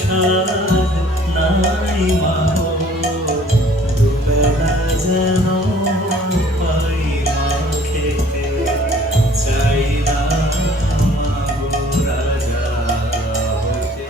স্বাদ নাই মা দুবেলা যেন পাই মা খেতে চাই না মা রাজা হতে।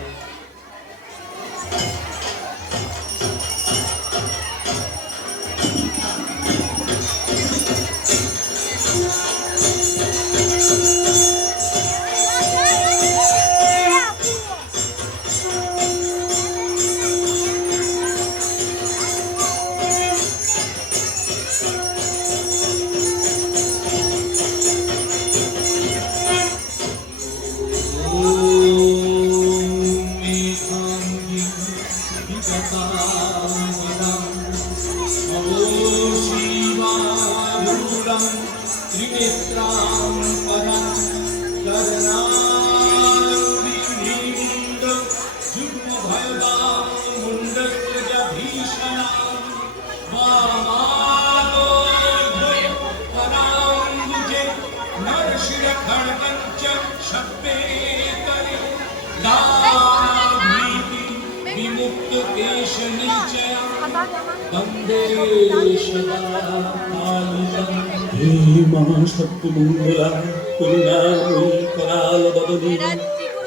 সত্যমঙ্গলা করুণাময়ী করাল বদনী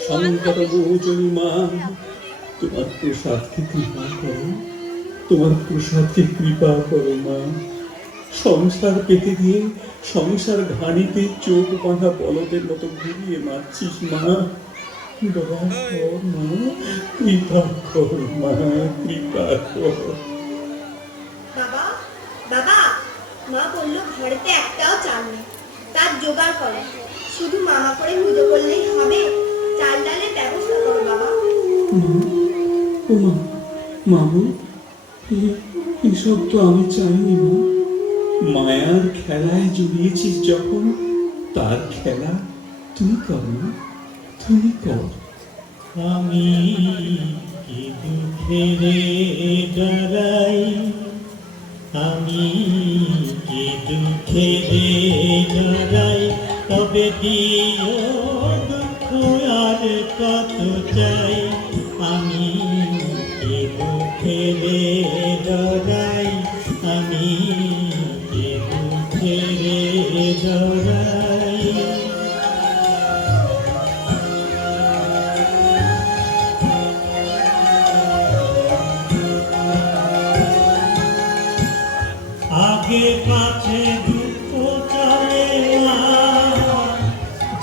সংকটমোচনী মা, তোমার প্রসাদকে কৃপা করো, তোমার প্রসাদকে কৃপা করো মা। সংসার পেতে দিয়ে সংসার ঘানিতে চোখ বাঁধা বলদের মতো ঘুরিয়ে মারছিস মা। দয়া কর মা, কৃপা কর মা, কৃপা কর। বাবা বাবা, মা বললো ঘরেতে একটাও চাল নেই, তার জোগাড় করো। শুধু মামা করে পুজো করলেই হবে, চাল ডালের ব্যবস্থা করো বাবা। ও মা, মামু, এসব তো আমি চাইনি মা। মায়ার খেলায় জড়িয়েছিস যখন, তার খেলা তুই কর না, তুই কর। আমি কি দুঃখেরে ডরাই, আমি কি দুঃখেরে ডরাই, তবে দিও দুঃখ আর কত চাই। আমি কি দুঃখেরে ডরাই, আমি কি দুঃখেরে ডরাই। আগে পাছে দুঃখ চলে না,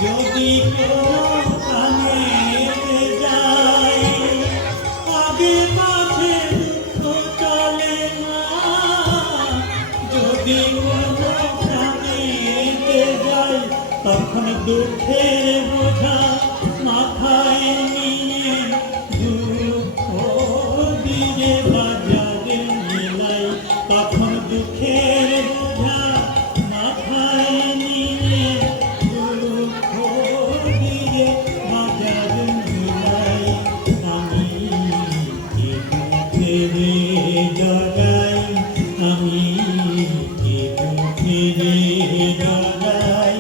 যদি কোনখানে যায়। আগে পাছে দুঃখ চলে না, যদি কোনখানে যায়। তখন দুঃখের বোঝা মাথায় নিয়ে দুঃখ দিয়ে বাজারে মেলাই। তখন দুঃখের বোঝা মাথায় নিয়ে দুঃখ দিয়ে বাজারে মেলাই। আমি কি দুঃখেরে ডরাই, আমি কি দুঃখেরে ডরাই।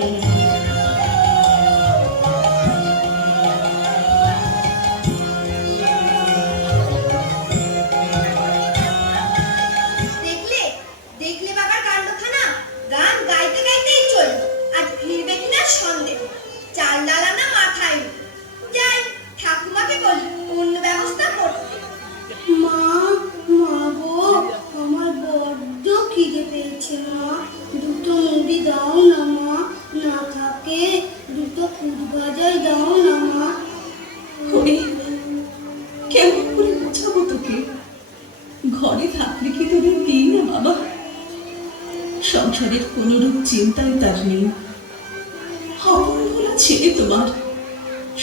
দেখলে দেখলে বাবার কাণ্ডখানা, গান গাইতে গাইতেই চলল। আজ ফিরবে কিনা সন্দেহ, চাল ডালানা মাথায় নেই। যাই ঠাকুমাকে বলি অন্য ব্যবস্থা করতে। মা, মা গো, আমার বড্ড খিদে পেয়েছে মা, দুটো মুড়ি দাও না মা, না থাকে দুটো কুদ ভাজাই দাও না মা। কেমন করে বোঝাবো তোকে? ঘরে থাকলে কি তোদের দিই না বাবা? সংসারের কোনরূপ চিন্তাই তার নেই। অপরভোলা ছেলে তোমার,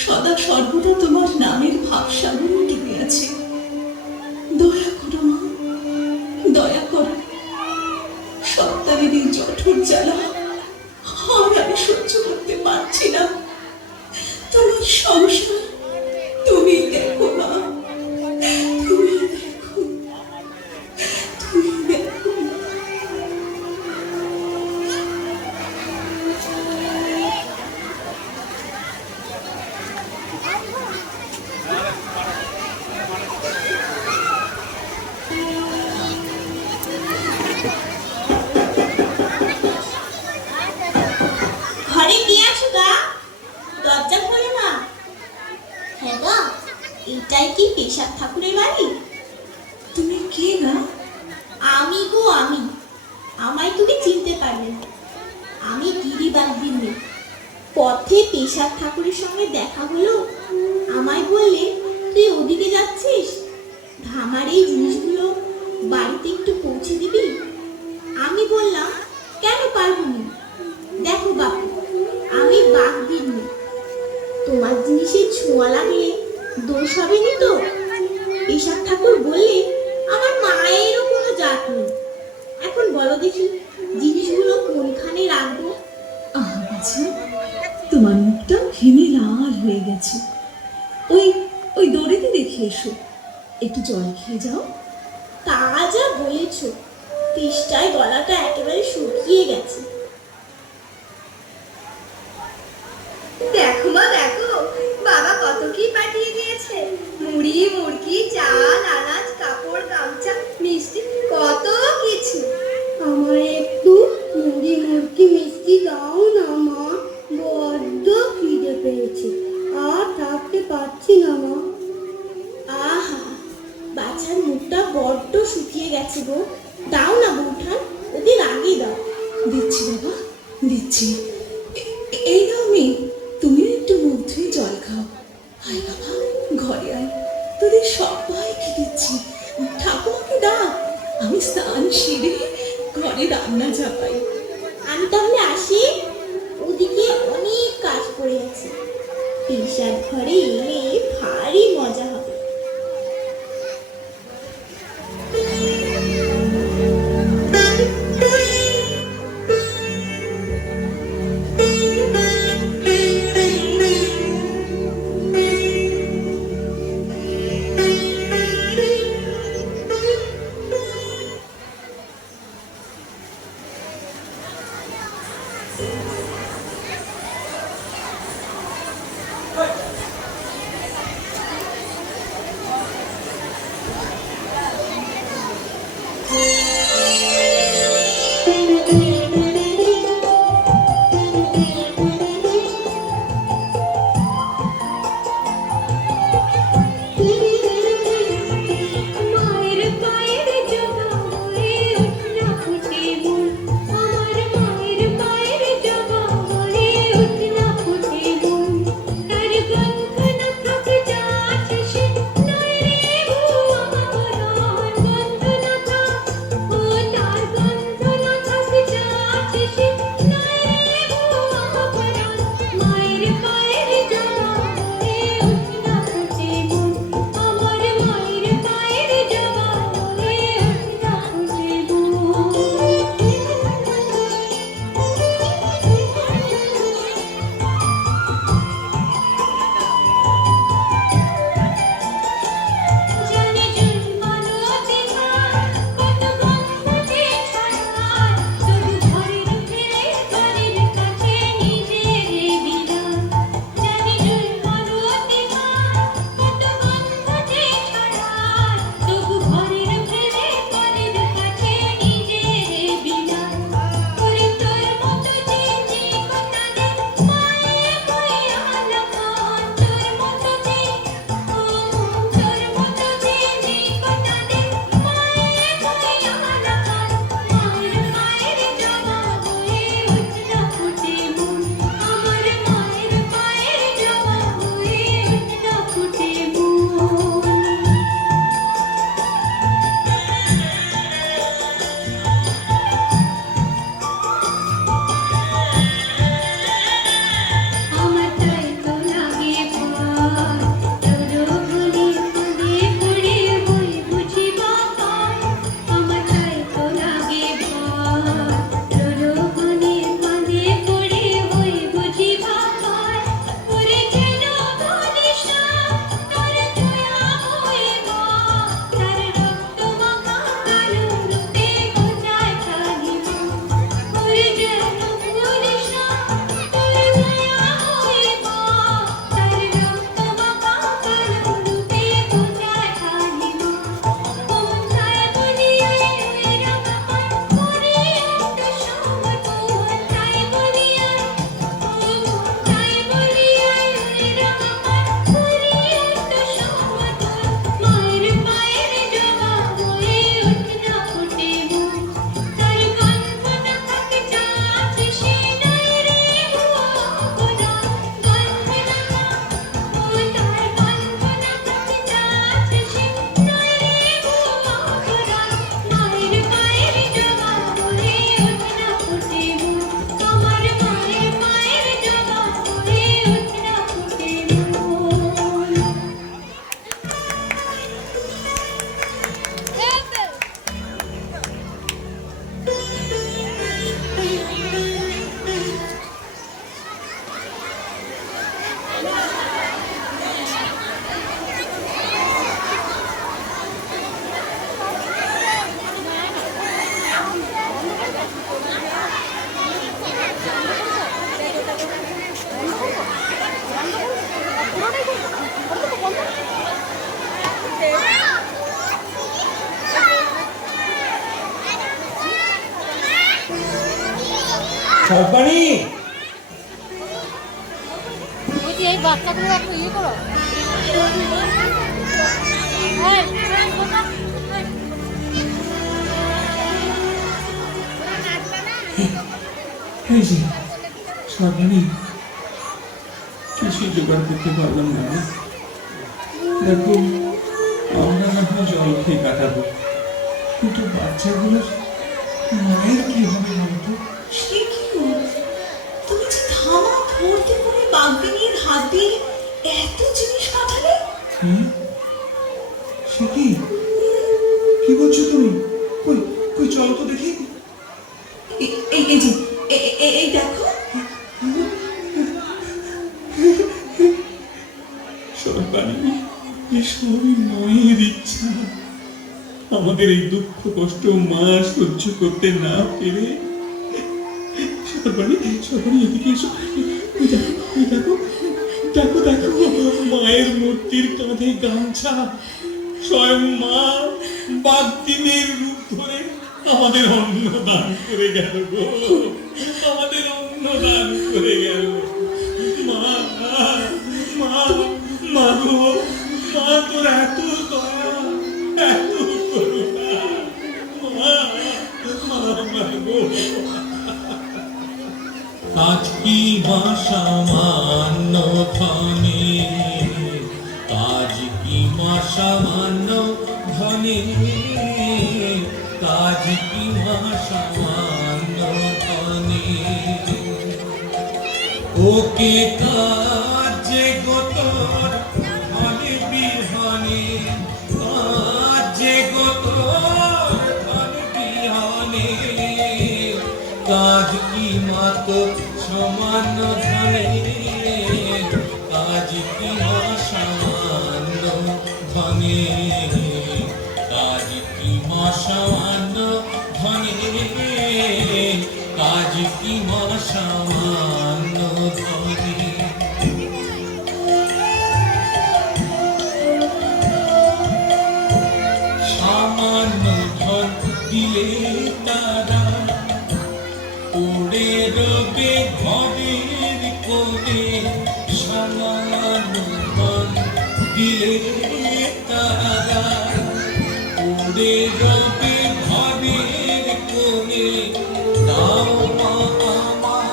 সদা সর্বদা তোমার নামের ভাবসাগরে ডুবে আছে। দয়া করো মা, দয়া করো। সপ্তাহের এই জঠর জ্বালা আর আমি সহ্য করতে পারছি না। তোমার সংসার তুমি দেখো মা, তুমি দেখো, তুমি দেখো। হ্যাঁ গা, এটাই কি পেশাব ঠাকুরের বাড়ি? তুমি কে না? আমি গো আমি। আমায় তুমি চিনতে পারবে না। আমি গিরিবাগদির মেয়ে। পথে পেশাব ঠাকুরের সঙ্গে দেখা হলো। আমায় বললে, তুই ওদিকে যাচ্ছিস, ধামার এই জিনিসগুলো বাড়িতে একটু পৌঁছে দিবি? আমি বললাম, কেন পারবো না? দেখো বাপু, আমি বাগদির মেয়ে। তোমার জিনিসে ছোঁয়া লাগলে দোষ হবে নি তো? পেশাব ঠাকুর বললে, আমার মায়েরও কোনো জাত নেই। এখন বলো দেখি, জিনিসগুলো কোনখানে রাখবো? বাছা, তোমার মুখটা ঘেমে লাল হয়ে গেছে। ওই ওই দড়িতে দেখে এসো, একটু জল খেয়ে যাও। তা যা বলেছ, তেষ্টায় গলাটা একেবারে শুকিয়ে গেছে। দেখো মা দেখো, বাবা কত কি পাঠিয়ে দিয়েছে। মুড়ি, মুরগি, চাল, আনাজ, কাপড়, গামছা, মিষ্টি, কত কিছু। আমার একটু মুড়ি, মুরগি, মিষ্টি দাও না মা, বড্ড খিদে পেয়েছে, আর থাকতে পারছি না মা। আহা, বাচ্চার মুখটা বড্ড শুকিয়ে গেছে গো। দাও না বৌঠান, ওদের আগে দাও। দিচ্ছি বাবা, দিচ্ছি। এই নাও মেয়ে, তুমিও একটু মুখ ধুয়ে জল খাও। আয় বাবা, ঘরে আয়, তোদের সবাইকে দিচ্ছি। ঠাকুমাকে ডাক, আমি স্নান সেরে ঘরে রান্না চাপাই। আমি তাহলে আসি, ওদিকে অনেক কাজ পড়ে আছে। পেশার ঘরে এলে ভারী মজা হবে। সর্বাণী, বলছি এই বাচ্চাগুলো একটু ইয়ে করো। এই, কোথা? এই। এই যে সর্বাণী, কিছুই জোগাড় করতে পারলাম না। দেখো, আমরা না হয় জল খেয়ে কাটাবো, কিন্তু বাচ্চাগুলোর মায়ের কি হবে বলতো? সে কি গো? তুমি যে ধামা ভর্তি করে বাগদিনীর হাত দিয়ে এত জিনিস পাঠালে। হুম? সে কি? কি বলছো তুমি? কই কই চলো তো দেখি। এই যে এই দেখো। সর্বাণী, এই সবই মায়ের ইচ্ছা। আমাদের এই দুঃখ কষ্ট মা সহ্য করতে না পেরে। সর্বাণী, সর্বাণী এদিকে এসো। এই দেখো, এই দেখো, দেখো দেখো, মায়ের মূর্তির কাঁধে গামছা। স্বয়ং মা বাগদিনের রূপ ধরে আমাদের অন্ন দান করে গেল গো, আমাদের অন্ন দান করে গেল। মা, মা, মা গো, মা তোর এত দয়া, এত করুণা। মা, মা, মা গো। আজ কি মা সামান্য ধনে, আজ কি মা সামান্য ধনে, আজ কি মা সামান্য ধনে, ওকে কাজে গোতর ধনে বিহনে, কাজে গোতর ধনে বিহনে, কাজ কি মাত সমান্য ধনে, কাজ কি মা সামান্য ধনে, কাজ কি মা সামান্য ধনে, কাজ কি মা সামান্য ধনে। সামান্য ধন দিলে তারা উড়ে রবে ঘরের কোণে, সামান্য ধন দিলে তারা উড়ে রবে ঘরের কোণে। দাও মা আমার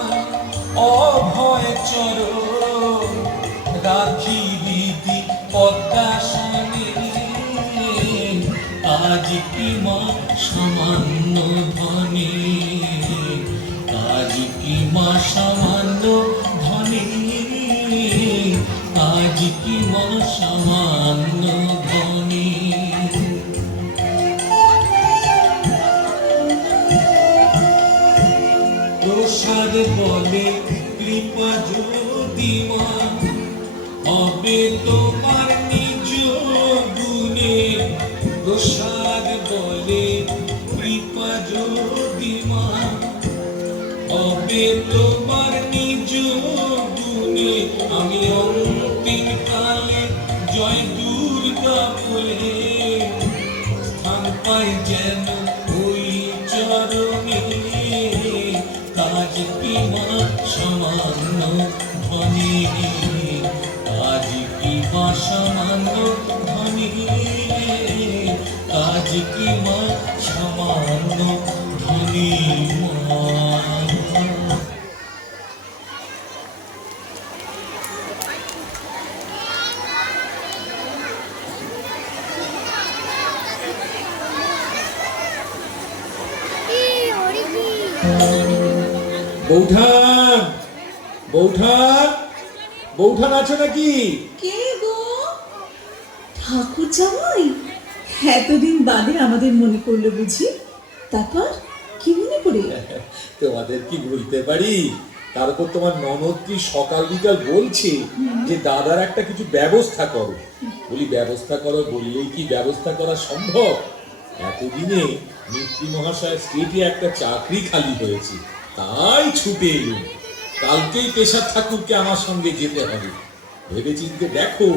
অভয় চরণ, রাখি দিদি পদ্মাসনে, আজ কি মা সামান্য ধনে, আজ কি মা সামান্য ধনে, আজ কি মা সামান্য ধনে। প্রসাদ বলে কৃপা যদি মা, হবে তোমার নিজ গুণে। প্রসাদ বলে কৃপা যদি মা, হবে তোমার নিজ গুণে। আমি অন্তিম কালে জয় দুর্গা বলে স্থান পাই যেন ওই চরণে, কাজ কি মা সামান্য ধনে, কাজ কি মা সামান্য ধনে, কাজ কি মা সামান্য ধনে মা। বৌঠান, বৌঠান, বৌঠান আছো নাকি? কে গো? ঠাকুর জামাই, এতদিন বাদে আমাদের মনে পড়লো বুঝি? তারপর কি মনে পড়ে? তোমাদের কি ভুলতে পারি? তারপর তোমার ননদটি সকাল বিকাল বলছে যে দাদার একটা কিছু ব্যবস্থা করো। বলি ব্যবস্থা করো বললেই কি ব্যবস্থা করা সম্ভব? এতদিনে মিত্রি মহাশয়ের স্টেটে একটা চাকরি খালি হয়েছে, তাই ছুটে এলুম। কালকেই পেশার ঠাকুরকে আমার সঙ্গে যেতে হবে। ভেবে চিনতে দেখো,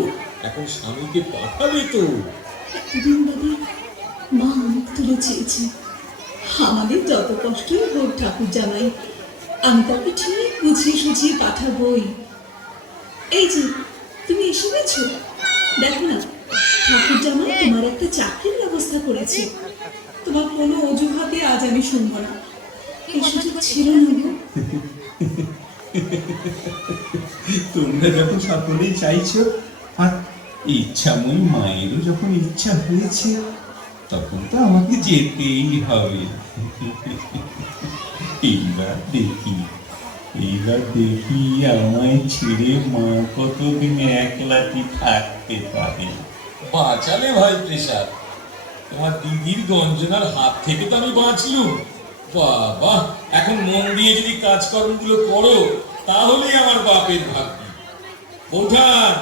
এখন স্বামীকে পাঠাবে তো। এতদিন বাদে মা মুখ তুলে চেয়েছে। আমাদের যত কষ্টই হোক ঠাকুর জামাই, আমি তাকে ঠিক বুঝিয়ে সুঝিয়ে পাঠাবই। এই যে তুমি এসে গেছো, দেখো না ঠাকুর জামাই তোমার একটা চাকরির ব্যবস্থা করেছে। তোমার কোনো অজুহাতে আজ আমি শুনবো না। এই সুযোগ ছিল না গো। তোমরা যখন সকলেই চাইছো আর ইচ্ছাময় মায়েরও যখন ইচ্ছা হয়েছে, তখন তো আমাকে যেতেই হবে। এইবার দেখি আমায় ছেড়ে মা কতদিন একলাটি থাকতে পারে। বাঁচালে ভাই প্রেসাদ, তোমার দিদির গঞ্জনার হাত থেকে তো আমি বাঁচলুম। বাবা, এখন মন দিয়ে যদি কাজকর্মগুলো করো তাহলেই আমার বাপের ভাগ্য। বৌঠান,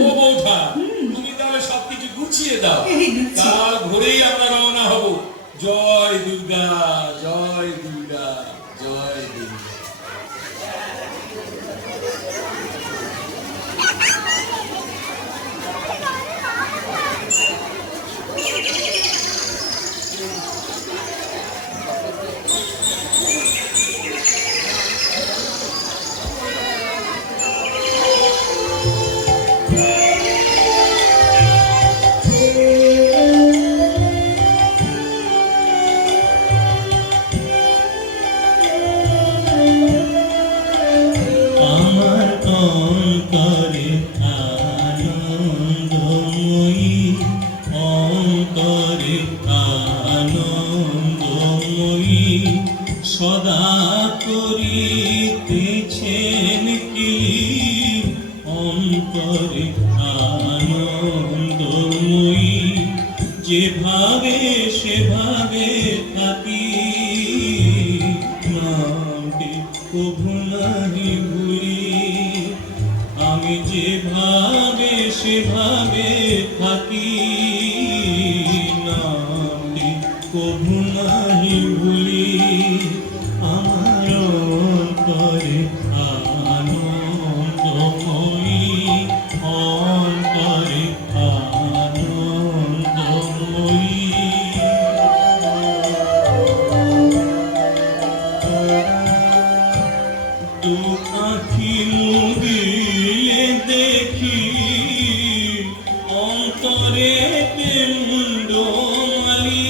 ও বৌঠান, তুমি তাহলে সবকিছু গুছিয়ে দাও। এই দিচ্ছি। কাল ভোরেই আমরা রওনা হব। জয় দুর্গা, জয় দুর্গা, জয় দুর্গা। আমার অন্তরে আনন্দময়ী, অন্তরে আনন্দময়ী, সদা করিতেছেন কি অন্তরে আনন্দময়ী, যেভাবে সেভাবে থাকি নামটি কভু নাহি ভুলি। আমি যেভাবে সেভাবে থাকি নামটি কভু নাহি ভুলি। আমার অন্তরে আনন্দময়ী, অন্তরে আনন্দময়ী। দু আঁখি মুদিলে দেখি অন্তরে মুন্ডমালি।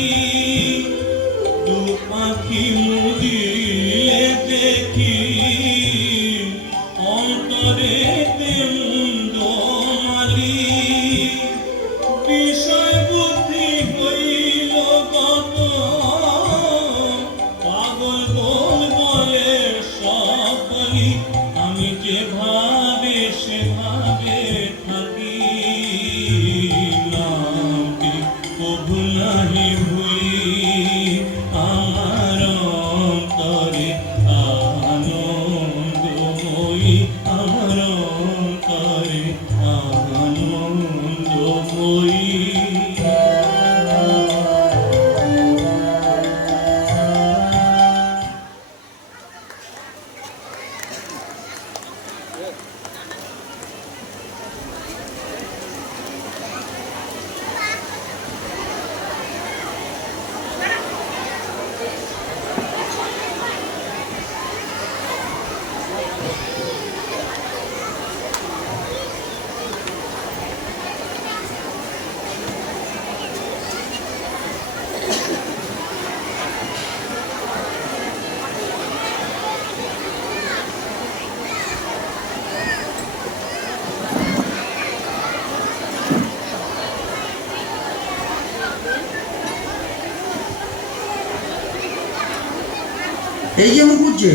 দু আঁখি মুদিলে দেখি অন্তরে মুন্ডমালি। বিষয় বুদ্ধি হইল কত, পাগল বল বলে সকলি। আমি যেভাবে সেভাবে থাকি নামটি কভু নাহি ভুলি। আমার অন্তরে আনন্দময়ী, আমার অন্তরে আনন্দময়ী। এই যে মুকুজ্জে,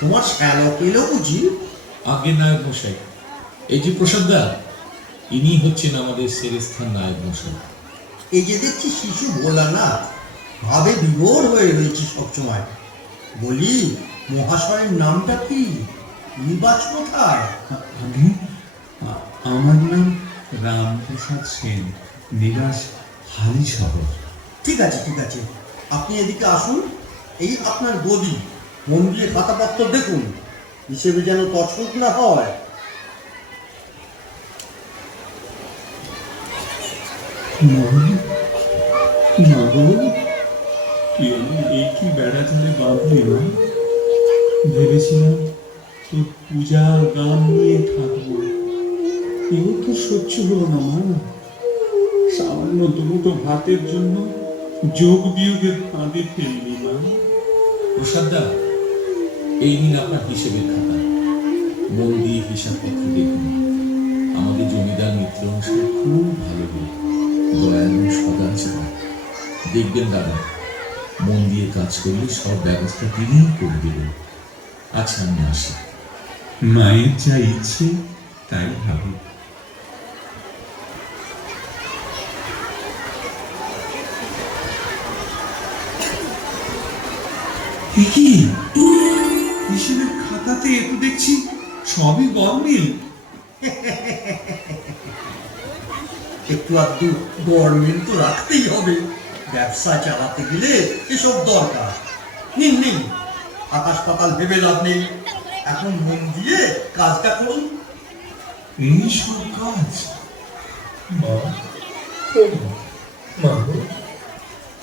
তোমার শ্যালক এলো বুঝি? আগে নায়ক মশাই, এই যে প্রসাদ দা, ইনি হচ্ছেন আমাদের সেরেস্থান নায়ক মশাই। এই যে দেখছি শিশু ভোলানাথ, ভাবে বিভোর হয়ে রয়েছে সবসময়। বলি, মহাশয়ের নামটা কি? নিবাস কোথায়? আগে আমার নাম রামপ্রসাদ সেন, নিবাস হালি শহর। ঠিক আছে ঠিক আছে, আপনি এদিকে আসুন। এই আপনার গদি, মন দিয়ে খাতাপত্র দেখুন, হিসেবে যেন তছরূপ না হয়। মা গো, কি আমি এই কি বেড়া ধারে বাঁধলি না? ভেবেছিলাম তোর পূজা গান নিয়ে থাকবো, এও তো সহ্য হলো না মা। সামান্য দুটো ভাতের জন্য যোগ বিয়োগের ফাঁদে ফেললি মা। প্রসাদদা, এই নিন আপনার হিসেবের খাতা। মন দিয়ে হিসাবপত্র দেখুন। আমাদের জমিদার মিত্র মশাই খুব ভালো লোক, দয়ালু সদাচার। দেখবেন দাদা, মন দিয়ে কাজ করলে সব ব্যবস্থা তিনিই করে দেবেন। আচ্ছা, আমি আসি। মায়ের যা ইচ্ছে তাই ভাবি। কি হিসেবের খাতাতে এ তো দেখছি সবই গরমিল। একটু আধটু গরমিল তো রাখতেই হবে, ব্যবসা চালাতে গেলে এসব দরকার। নিন নিন, আকাশ পাতাল ভেবে লাভ নেই, এখন মন দিয়ে কাজটা করুন। এই সব কাজ মা, ও মা গো,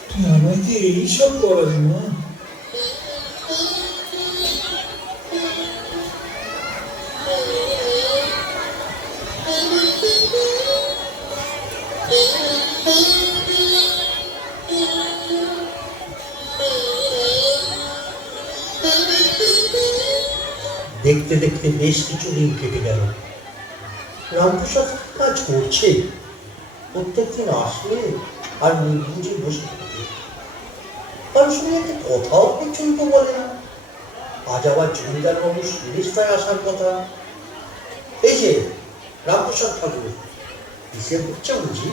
তুই আমাকে এইসব করালি মা? দেখতে দেখতে বেশ কিছুদিন কেটে গেল। রামপ্রসাদ কাজ করছে, প্রত্যেকদিন আসলে আর মুখ বুঝে বসে থাকে। কারোর সঙ্গে একটা কথাও পর্যন্ত বলে না। আজ আবার জমিদার বাবু সুরেশটায় আসার কথা। এই যে রামপ্রসাদ ঠাকুর, হিসেব হচ্ছে বুঝি?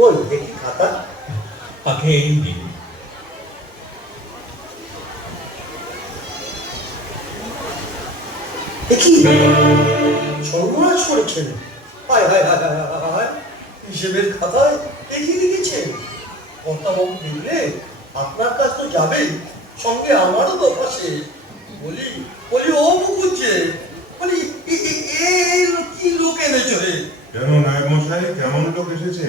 ওই দেখি খাতা। আগে এই দিন দেখি সর্বনাশ করেছেন। হায় হায় হায় হায় হায় হায়, হিসেবের খাতায় দেখি লিখেছেন। কর্তাবাবু দেখলে আপনার কাছ তো যাবেই, সঙ্গে আমারও তো পাশে। বলি বলি ও মুখুজ্জে, বলি কি লোক এনেছো রে? কেন নায়ক মশাই, কেমন লোক এসেছে?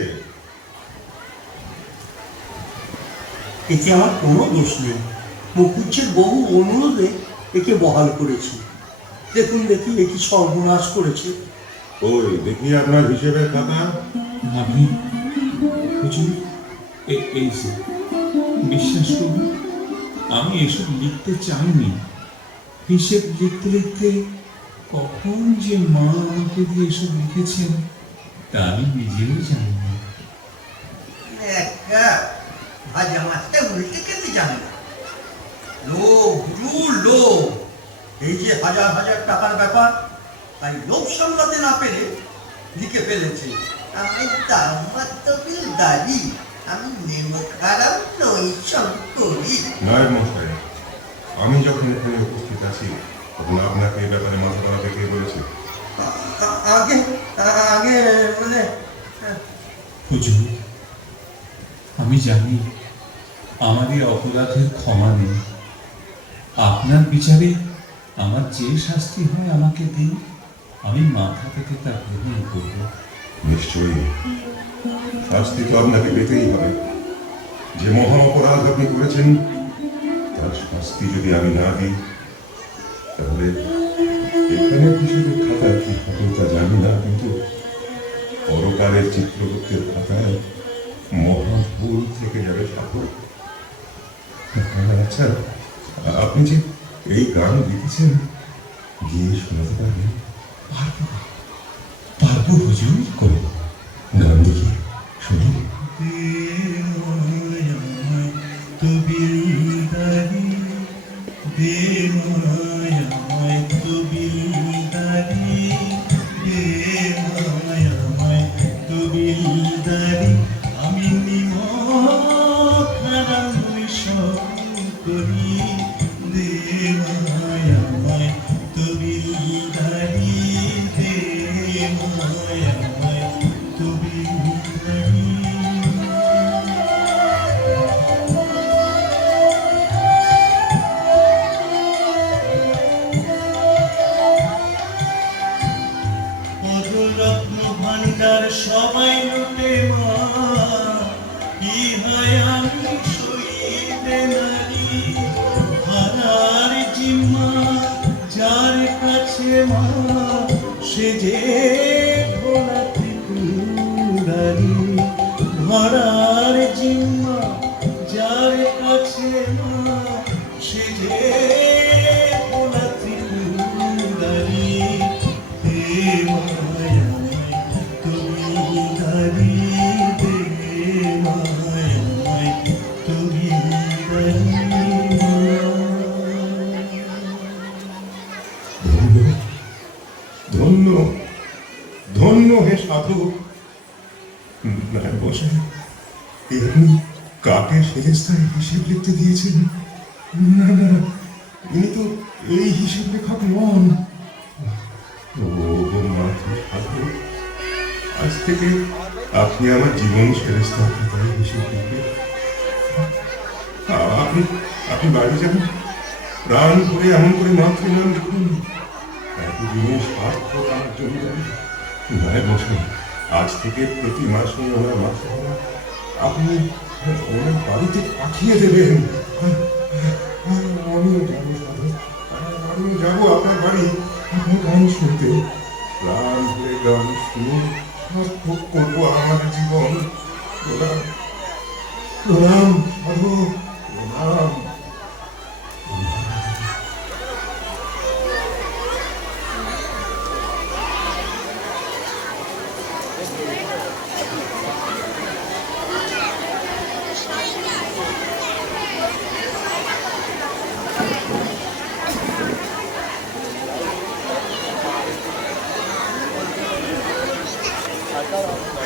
এতে আমার কোনো দোষ নেই। মুখুজ্জের বহু অনুরোধে একে বহাল করেছি। দেখুন দেখি এ কি সর্বনাশ করেছে। ওই দেখি আপনার হিসেবের খাতা। আমি হুজুর, এই যে বিশ্বাস করুন, আমি এসব লিখতে চাইনি। হিসেব লিখতে লিখতে কখন যে মা আমাকে দিয়ে এসব লিখেছেন তা আমি নিজেও জানি না। ভাজা মাছটা উল্টে খেতে জানে না। লোভ, হুজুর লোভ। এই যে হাজার হাজার টাকার ব্যাপার, তাই লোভ সামলাতে না পেরে লিখে ফেলেছে, আমি দাম্মাত্তবিল দাড়ি, আমি নেমো খারাপ নই শঙ্করী। নায়ক মশাই, আমি যখন এখানে উপস্থিত আছি তখন আপনাকে এই ব্যাপারে মাথা ধরাতে কে বলেছে? আগে আগে মানে হুজুর, আমি জানি আমার এই অপরাধের ক্ষমা নেই। আপনার বিচারে আমার যে শাস্তি হয় আমাকে দিন, আমি মাথা থেকে তা গ্রহণ করব। নিশ্চয়ই শাস্তি তো আপনাকে পেতেই হবে। যে মহা অপরাধ আপনি করেছেন তার শাস্তি যদি আমি না দিই, তাহলে এখানে হিসেবে খাতায় কি হবে তা জানি না, কিন্তু পরকালের চিত্রগুপ্তের খাতায় মহা ভুল থেকে যাবে সাপোর্ট। আচ্ছা, আপনি যে এই গান লিখেছেন, গিয়ে শোনাতে পারবেন? পারবো পারবো হুজুর, করে গান দেখি শুনি। আমি নিম খারাপ করি দে মায়াময় তবিলদারি, দে মায়াময় তবিলদারি। রত্ন ভান্ডার সবাই লুটে মা ভাড়ার জিম্মা যার কাছে মা, সে যে ভোলা ত্রিপুরারি। হে মায়া তুমি দাঁড়ি, হে মায়া তুমি দাঁড়ি। ধন্য ধন্য হে সাধু। বসে আপনি কাকে সেরেস্তায় হিসেব লিখতে দিয়েছেন? না না, ইনি তো এই হিসেব লেখক নন। ও মাথা সাধু, আজ থেকে আপনি আমার জীবন সেরেস্তা খাতায় হিসেব লিখবে। আপনি আপনি বাড়ি যাবেন, প্রাণ করে এমন করে মাতৃনাম লিখুন। এতদিনের সার্থক আমার জমিদারি। নয় বছর আজ থেকে প্রতি মাসে ওনার মাথা আপনি ওনার বাড়িতে পাঠিয়ে দেবেন। আমিও যাবো সাধু, আমিও যাবো আপনার বাড়ি আপনার গান শুনতে। প্রাণ ভরে গান শুনে সার্থক করবো আমার জীবন। প্রণাম প্রণাম সাধু, প্রণাম।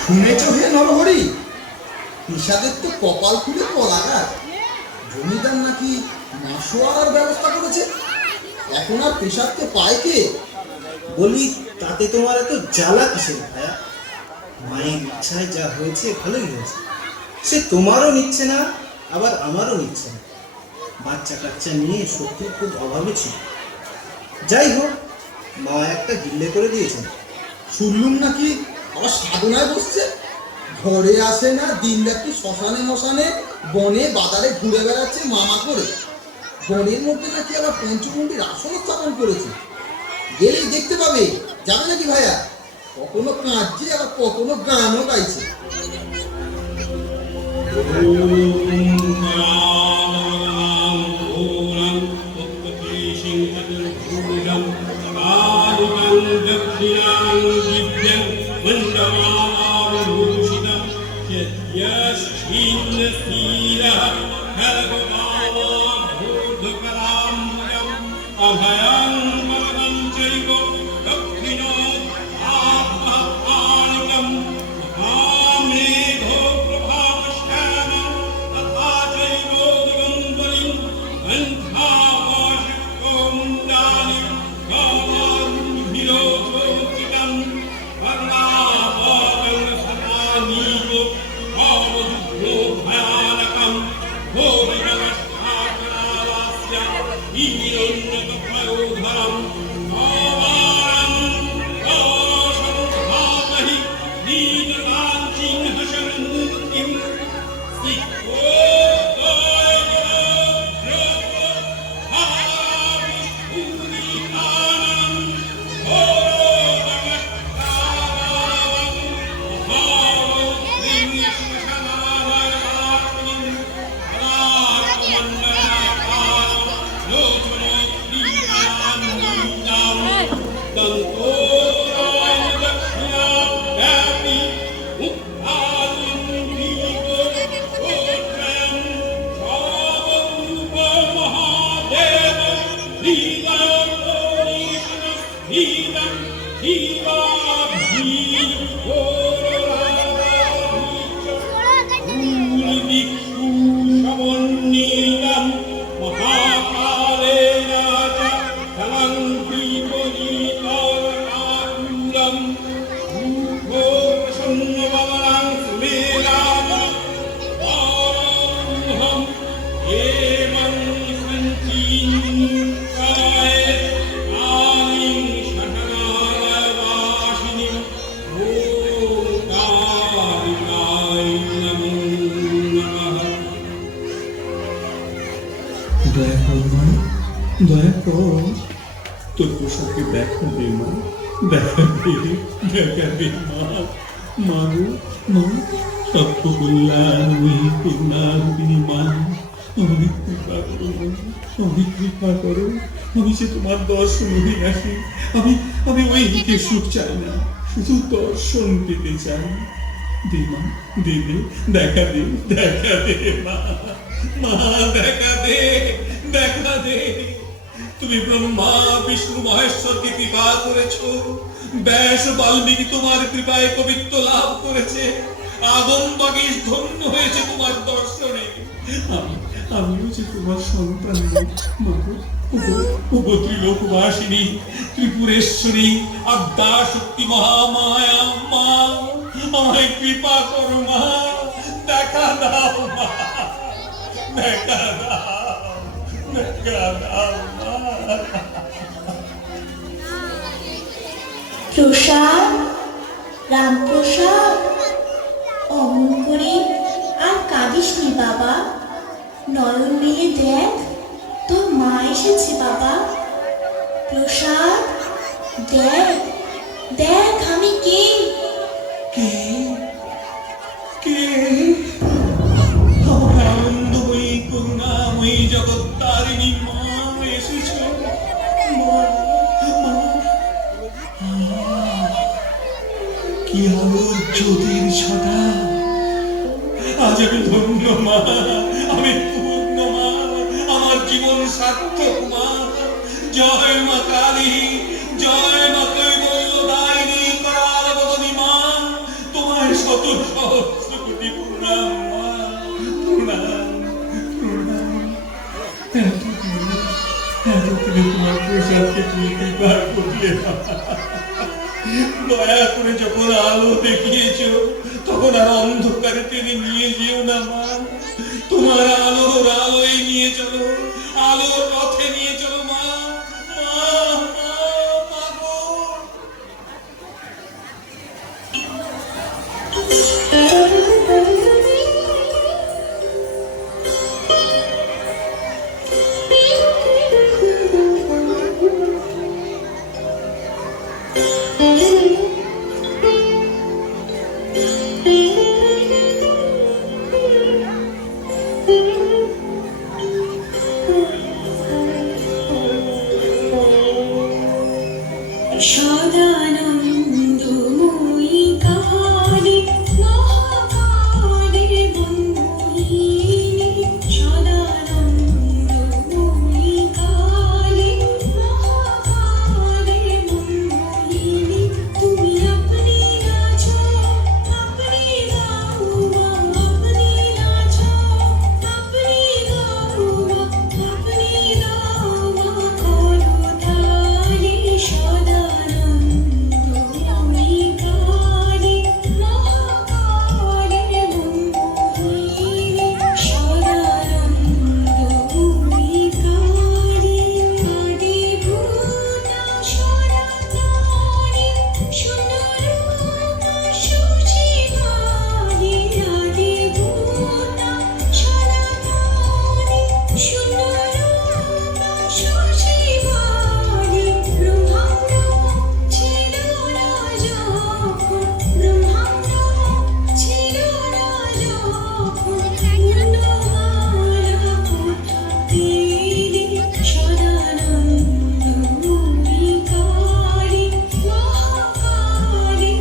শুনেছ হে নরহরি, পেশাদের তো কপাল খুলে কলাগাছ। জমিদার নাকি মাসোয়ারার ব্যবস্থা করেছে। এখন আর পেশাদকে পায় কে? বলি তাতে তোমার এত জ্বালা কিসের ভায়া? মায়ের ইচ্ছায় যা হয়েছে ভালোই হয়েছে। সে তোমারও নিচ্ছে না, আবার আমারও নিচ্ছে না। বাচ্চা কাচ্চা নিয়ে সত্যি খুব অভাবে ছিল। যাই হোক, মা একটা গিল্লে করে দিয়েছেন। শুনলুম নাকি আবার সাধনায় বসছে। ঘরে আসে না, দিন রাত্রি শ্মশানে মশানে বনে বাজারে ঘুরে বেড়াচ্ছে মামা করে। বনের মধ্যে নাকি আবার পঞ্চমুণ্ডির আসন স্থাপন করেছে। গেলেই দেখতে পাবে। যাবে নাকি ভাইয়া? কখনো কাঁদছে, আবার কখনো গানও গাইছে। দয়া কর, তোর পোশাকে দেখা দে মা, দেখা দে মা। মা গো মা, সত্য কল্যাণময়ী করুণারূপিণী মা, আমাদের কৃপা করো মা, আমাদের কৃপা করো। আমি যে তোমার দর্শন অভিলাষী, আমি ওই দিকে সুখ চাই না, শুধু দর্শন পেতে চাই। দে মা, দে দে, দেখা দে, দেখা দে মা, মা দেখা দে, দেখা দে। তুমি ব্রহ্মা বিষ্ণু মহেশ্বরকে কৃপা করেছ, ব্যাস বাল্মীকি তোমার কৃপায় কবিত্ব লাভ করেছে, আদম বাগীশ ধন্য হয়েছে তোমার দর্শনে। আমিও যে তোমার সন্তান মা, ত্রিলোকবাসিনী, ত্রিপুরেশ্বরী, আদ্যা শক্তি মহামায়া মা, আমায় কৃপা করো মা, দেখা দাও মা, দেখা দাও, দেখা দাও মা। প্রসাদ, রামপ্রসাদ, অমন করে আর কাঁদিস নি বাবা, নয়ন মেলে দেখ, তোর মা এসেছে বাবা। প্রসাদ, দেখ, দেখ আমি কে। কে কে আমার আনন্দময়ী করুণাময়ী জগত্তারিণী মা এসেছ। মা, মা, কি আলোর জ্যোতির ছটা, আজ আমি ধন্য মা, আমি পূর্ণ মা, আমার জীবন সার্থক মা। জয় মা কালী, জয় মা কৈবল্যদায়িনী করালবদনী মা, তোমায় শত সহস্র কোটি প্রণাম মা, প্রণাম, প্রণাম। এতদিনে তোমার প্রসাদকে তুমি কৃপা করলে মা। দয়া করে যখন আলো দেখিয়েছ, তখন আর অন্ধকারে টেনে নিয়ে যেও না মা। তোমার আলোর আলোয় নিয়ে চলো, আলোর পথে নিয়ে চলো মা, মা, মা, মা গো। সদানন্দময়ী কালী মহাকালী বন্ধুহীনী, সদানন্দময়ী কালী মহাকালী বন্ধুহীনী, তুমি আপনি নাচো, আপনি গাও মা, আপনি নাচো, আপনি গাও মা, আপনি গাও মা, করতালি সদানন্দময়ী কালী মহাকালী বন্ধুহীনী, সদানন্দময়ী কালী। আদিভূতা সনাতনী, সুন্দরূপা সুচিবাণী, আদিভূতা সনাতনী, সুন্দরূপা সুচিবাণী, ব্রহ্মাণ্ড ছিল না যখন, ব্রহ্মাণ্ড ছিল না যখন, পূর্ণমালা কোথা পেলে, সদানন্দময়ী কালী মহাকালী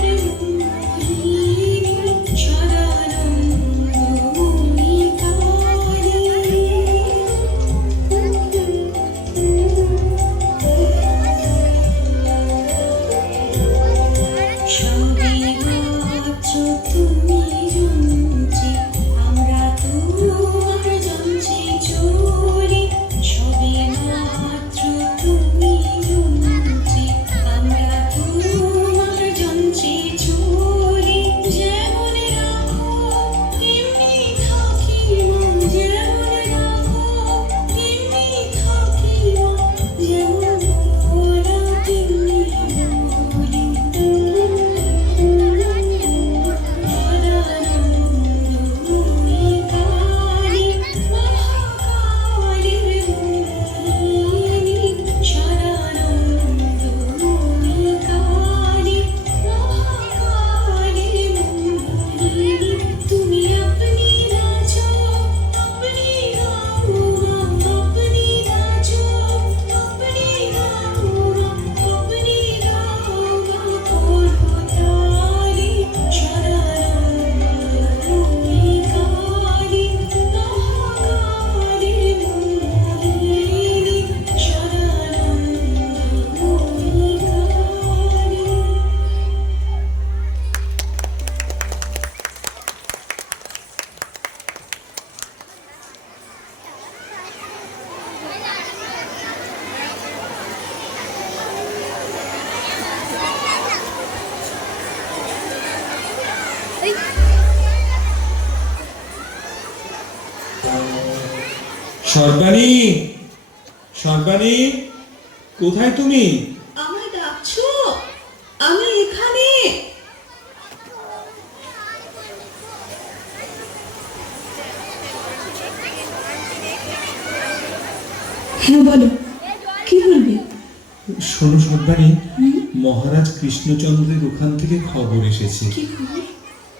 বন্ধুহীনী, সদানন্দময়ী কালী। সবে মাত্র তুমি জন্মেছি, আমরা তোমার জন্মে চলি, সবে মাত্র তুমি জন্মেছি, আমরা তোমার জন্মে চলি, যেমন রাখো তেমনি থাকি মা, যেমন রাখো তেমনি থাকি মা, যেমন বলো তেমনি বলি। সদানন্দময়ী কালী মহাকালী সর্বাণী, সর্বাণী, কোথায় তুমি? আমায় ডাকছো? আমি এখানে। হ্যাঁ বলো, কি বলবে? শোনো সর্বাণী, মহারাজ কৃষ্ণচন্দ্রের ওখান থেকে খবর এসেছে। কি খবর?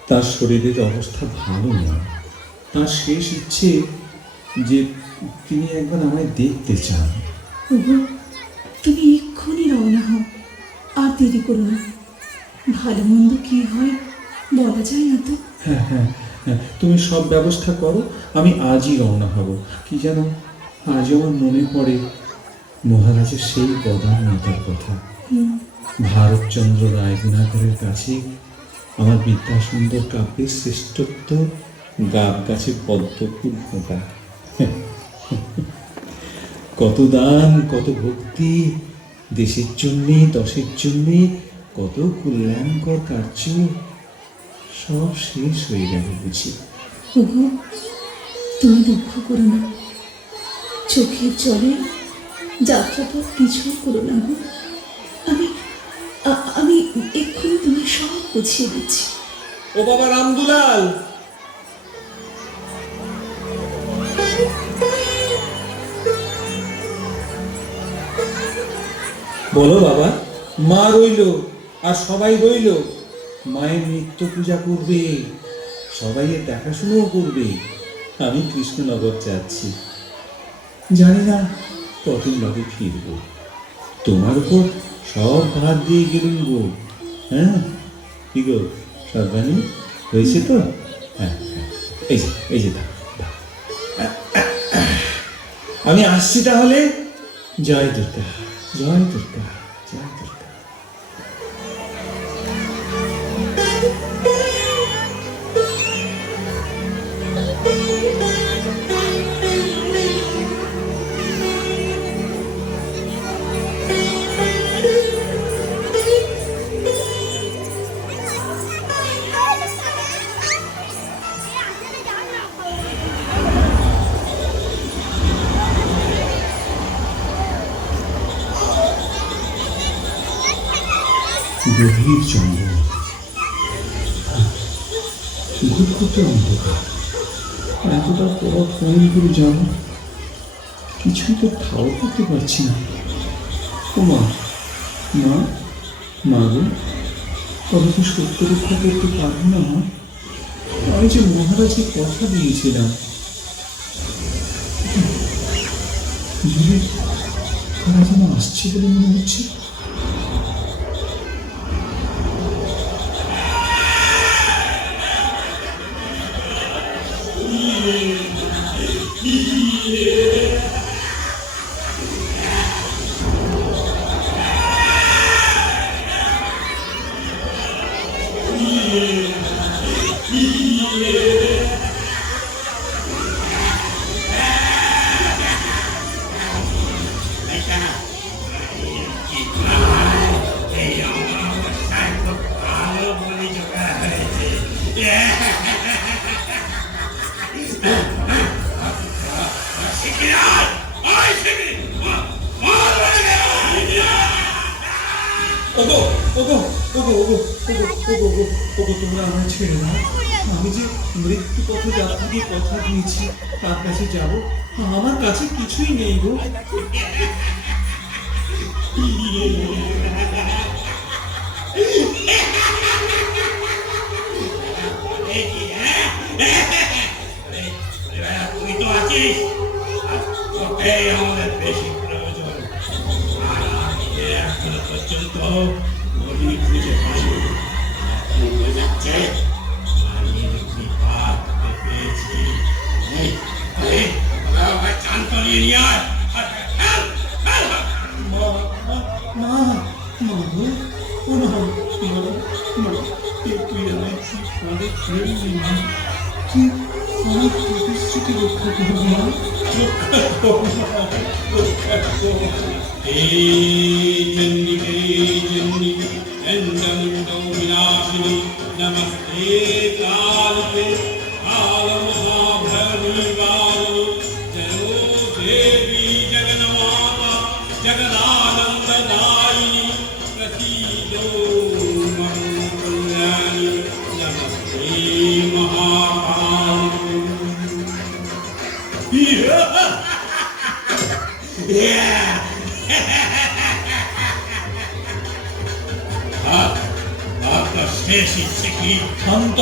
তার শরীরের অবস্থা ভালো না। তার শেষ ইচ্ছে যে তিনি একবার আমায় দেখতে চান। ওগো, তুমি এক্ষুনি রওনা হও, আর দেরি করো না। ভালো মন্দ কি হয় বলা যায় না তো। হ্যাঁ হ্যাঁ হ্যাঁ, তুমি সব ব্যবস্থা করো, আমি আজই রওনা হব। কি জানো, আজ আমার মনে পড়ে মহারাজের সেই বদান্যতার কথা। ভারতচন্দ্র রায়গুণাকরের কাছে আমার বিদ্যাসুন্দর কাব্যের শ্রেষ্ঠত্ব গাব গাছে পদ্মফুল ফোঁটা। কত দান, কত ভক্তি, দেশের জন্যে, দশের জন্যে কত কল্যাণকর কার্য, সব শেষ হয়ে গেল বুঝি। ওগো, তুমি দুঃখ করো না, চোখের জলে যাত্রাপথ কিছু করো না গো। আমি এক্ষুনি তুমি সব বুঝিয়ে দিচ্ছি। ও বাবা রামদুলাল, বলো বাবা। মা রইল আর সবাই রইল, মায়ের নিত্য পূজা করবে, সবাই এর দেখাশুনোও করবে। আমি কৃষ্ণনগর যাচ্ছি, জানি না কতদিন লগে ফিরব। তোমার উপর সব ভার দিয়ে গেলুম গো। হ্যাঁ কি গো সর্বাণী, হয়েছে তো? হ্যাঁ হ্যাঁ, এই যে দাও দাও। আমি আসছি তাহলে। জয় দুর্গা, জয় দুর্গা, জয় দুর্গা। গভীর জঙ্গল, ঘুটঘুটে অন্ধকার, এতটা পথ কেমন করে যাব? কিছুই তো ঠাও করতে পারছি না। ও মা, মা, মা গো, তবে তো সত্য রক্ষা করতে পারবো না মা। আমি যে মহারাজকে কথা দিয়েছিলাম। দূরে তারা যেন আসছে বলে মনে হচ্ছে। তোমরা আমায় ছেড়ে না। আমি যে মৃত্যু পথে যাত্রীকে কথা দিয়েছি তার কাছে যাব, আমার কাছে কিছুই নেই গো। তুই তো আছিস, তোকেই আমাদের বেশি প্রয়োজন। আর আমি এখনো পর্যন্ত নদী খুঁজে পাইনি। হয়ে যাচ্ছে মায়ের কৃপা পেয়েছি। চান করিয়ে নিয়ে আয়। প্রতিশ্রুতি রক্ষা করবো মা, রক্ষা করবো মা, রক্ষা করবো। नमस्ते काल पे काल महाभैरवी जयो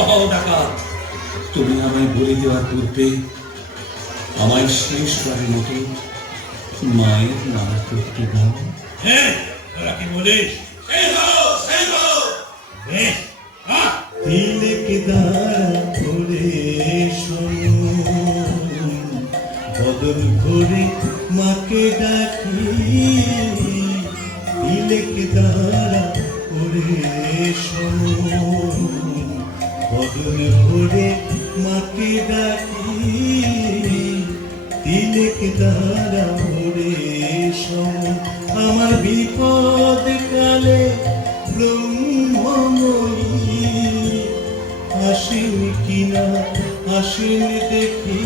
হও ডাকাত, তুমি আমায় বলে দেওয়ার পূর্বে আমায় শেষবারের মতো মায়ের নাম করতে দাও। হ্যাঁ, তোরা কি বলিস? সেই বলো, সেই বলো। বেশ, তিলক দ্বারা করে বদল করে মাকে ডাকি, তিলক দ্বারা করে বদল করে মাকে ডাকি, তিলক দ্বারা করে আমার বিপদ কালে ব্রহ্মময়ী আসেন কিনা আসেন দেখি,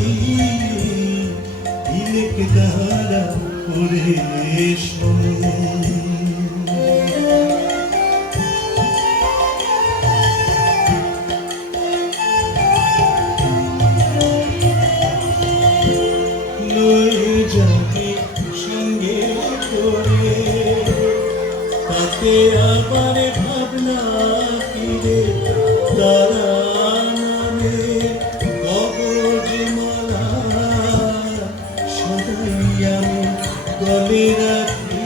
তিলক দ্বারা করে যাবে সঙ্গে করে, তাতে আবার ভাবনা ফিরে তারা নামে কবজ মালা সদাই আমি গলে রাখি,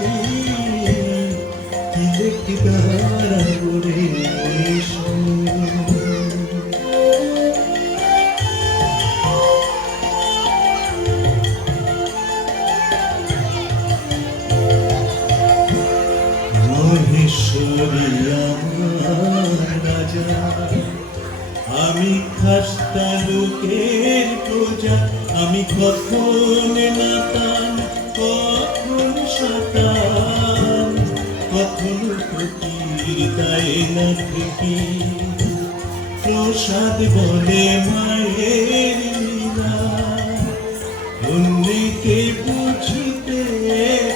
তিলক দ্বারা করে মহেশ্বরী আমার রাজা, আমি খাস্তা লোকের প্রজা, আমি কখন নাতান কখন শতান, কখন ফকির তাই না ঠিকি, প্রসাদ বলে মায়ের লীলা, অন্যকে বুঝতে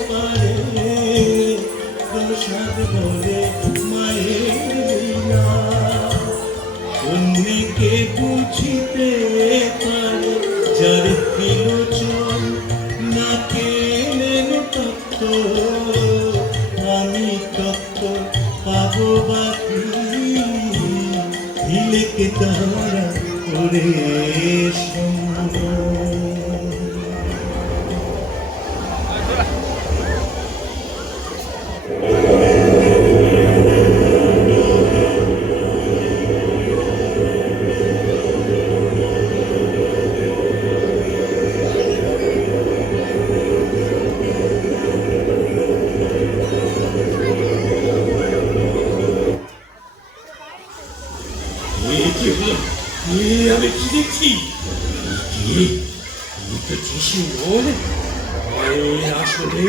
পারে, প্রসাদ বলে মায়ের লীলা, অন্যকে বুঝতে পারে, যার বিলোচন না কেনেন তত্ত্ব, আমি তত্ত্ব পাবো বাকি, তিলক দ্বারা করে আমি কি দেখছি? আসলে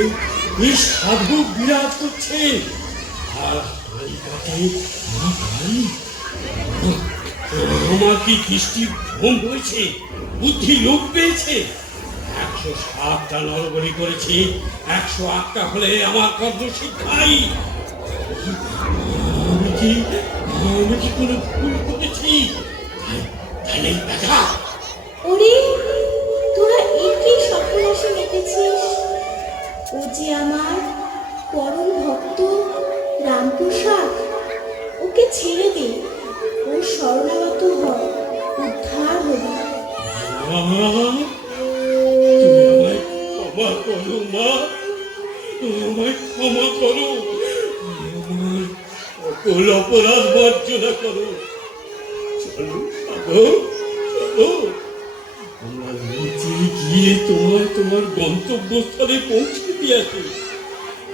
এই সাধু বিরাট করছে, আর আমার কি দৃষ্টি ভ্রম হয়েছে, বুদ্ধি লোপ পেয়েছে? 107টা নরবলি করেছি, 108টা হলে আমার কর্ম শিক্ষাই। আমি কি কোনো ভুল করেছি? ওরে তোরা একই সর্বনাশে মেতেছিস, ও যে আমার পরম ভক্ত রামপ্রসাদ, ওকে ছেড়ে দে, ও শরণাগত হ, উদ্ধার হবে। তুমি আমায় ক্ষমা করো মা, আমায় ক্ষমা করো, আমার সকল অপরাধ মার্জনা করো। চলো চলো চলো, আমরা নিচে গিয়ে তোমার গন্তব্যস্থলে পৌঁছে দিয়েছি।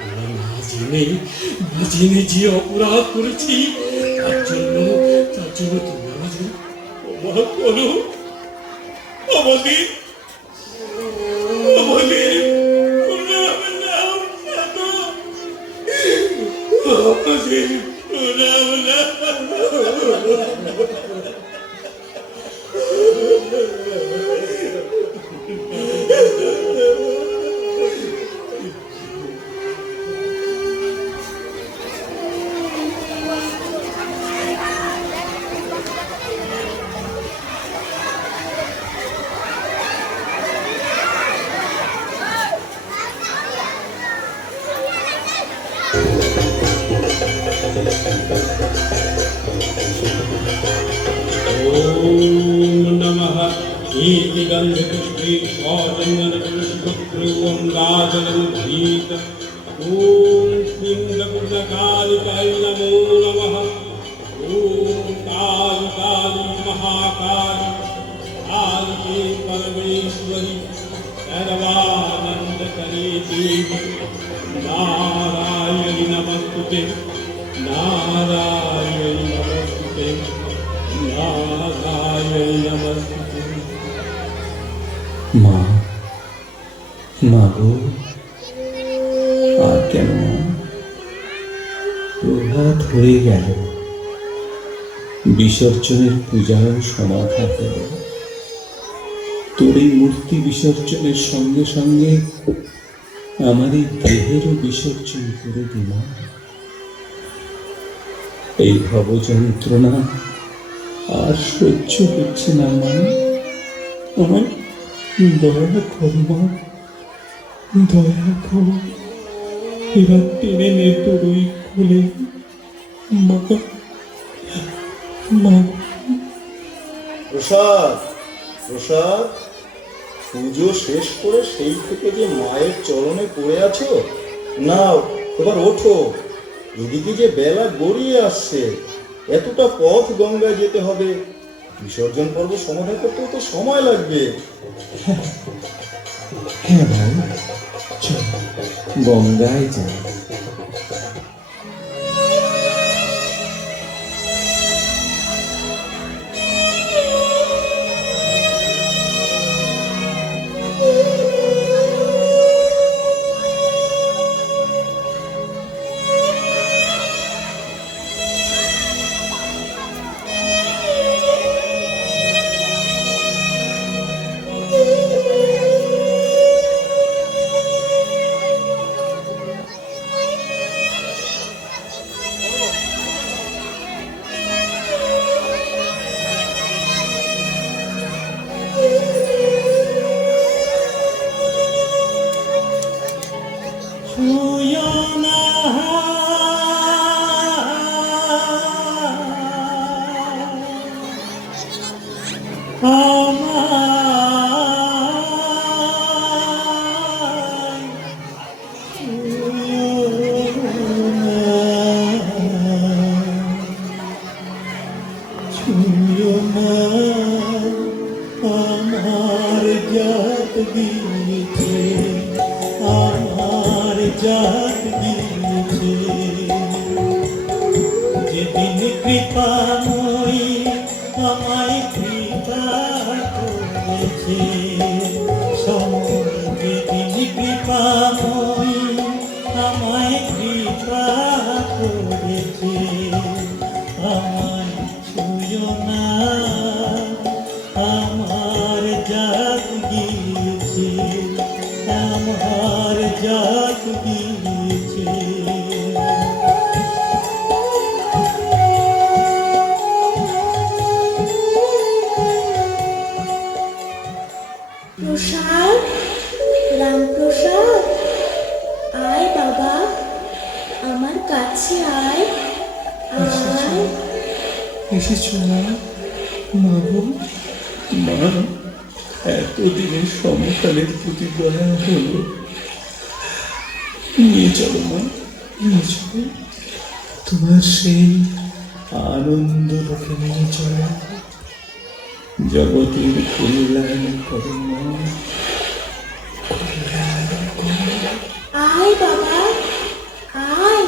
আমরা না জেনে যে অপরাধ করেছি, তার জন্য তুমি আমাদের ক্ষমা করো। আমাদের नीतिगन्धपुष्पे सौचन्दनपुष्पभ्रुवङ्गाचलमुद्धीत ॐ क्लीं गगनकालिकाय नमो नमः ॐ काली काली महाकाली कालिके परमेश्वरी सर्वानन्दकरे देवी नारायणि नमस्तुते नारायणि नमस्तुते नारायणि नमस्तुते। মা মা গো, আর কেন মা? প্রভাত হয়ে গেল, বিসর্জনের পূজার সমাধা হল। তোর এই মূর্তি বিসর্জনের সঙ্গে সঙ্গে আমার এই দেহেরও বিসর্জন করে দিল। এই ভব যন্ত্রণা আর সহ্য হচ্ছে না মা, আমার দয়া কর মা, দয়া কর। এবার টেনে নে তোর ওই কোলে মা, মা। প্রসাদ, প্রসাদ, পুজো শেষ করে সেই থেকে যে মায়ের চরণে পড়ে আছো, নাও এবার ওঠো। এদিকে যে বেলা গড়িয়ে আসছে, এতটা পথ গঙ্গায় যেতে হবে, বিসর্জন পর্ব সমাধান করতে তো সময় লাগবে। হ্যাঁ ভাই, চল গঙ্গায় যাই। আমার জাত দিয়েছে, আমার জাত দিয়েছে, যেদিন কৃপাময়ী আমায় কৃপা করেছে, যেদিন কৃপাময়ী আমায় কৃপা করেছে, আমায় ছুঁয়ো না, আমার জাত গিয়েছে, আমার জাত গিয়েছে। প্রসাদ, রামপ্রসাদ, আয় বাবা, আমার কাছে আয়, আয়। এসেছো না মা গো? মা, এতদিনের সমকালের প্রতি দয়া হলো, নিয়ে চলো মা, নিয়ে চলো, তোমার সেই আনন্দ লোকে নিয়ে চলো। জগতের কল্যাণ করো মা, কল্যাণ করো। আয় বাবা, আয়,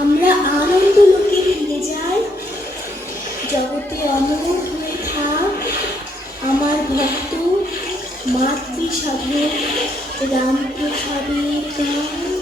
আমরা আনন্দ লোকে ফিরে যাই। জগতে অমর হয়ে থাক আমার ভক্ত মাতৃ সাধক রামপ্রসাদের গান।